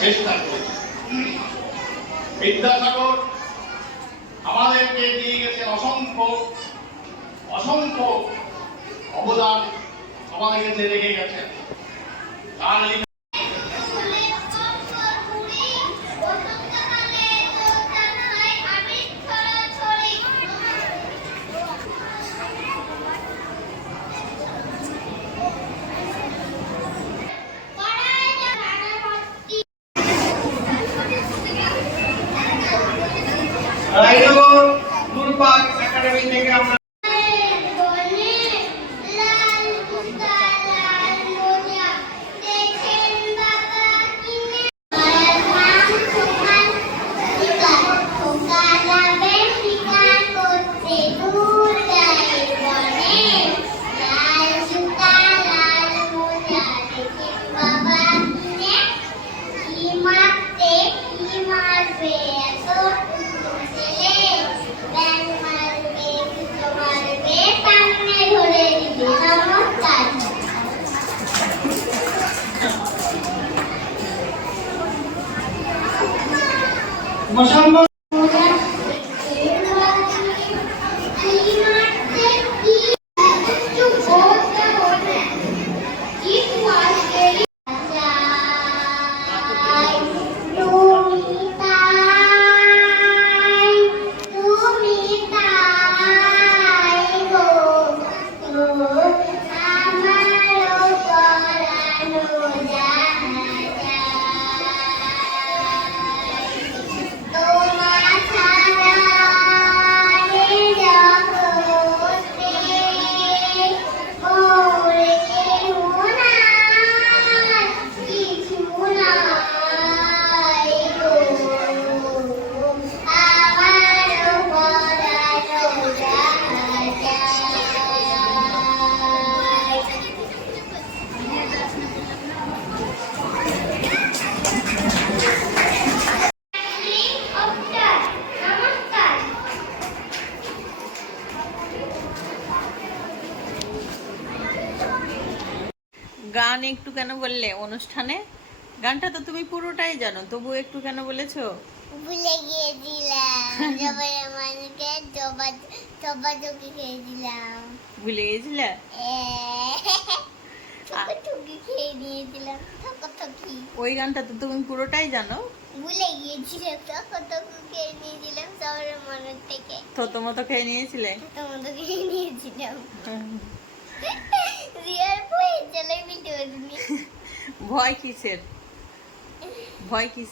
চেষ্টা বিদ্যাসাগর আমাদেরকে দিয়ে গেছে অসংখ্য অসংখ্য অবদান আমাদের কাছে রেখে গেছেন। তার রায়নগর দুর্বাগ একাডেমি থেকে আমরা মুসলমান গান একটু কেন বললে? অনুষ্ঠানে? গানটা তো তুমি পুরোটাই জানো তবু একটু কেন বলেছ? ভুলে গিয়েছিলাম। সবাই আমাকে জবা জবা চকি খেয়েছিলাম। ভুলে গেছিলে ঠুকি খেয়ে নিয়েছিলাম। ঠক ঠকি ওই গানটা তো তুমি পুরোটাই জানো। ভুলে গিয়েছিলাম ঠক খেয়ে নিয়েছিলাম সবার মনের থেকে। থতো মতো খেয়ে নিয়েছিলে? খেয়ে নিয়েছিলাম। রিয়ার বই ভয় কিসের? ভয় কিস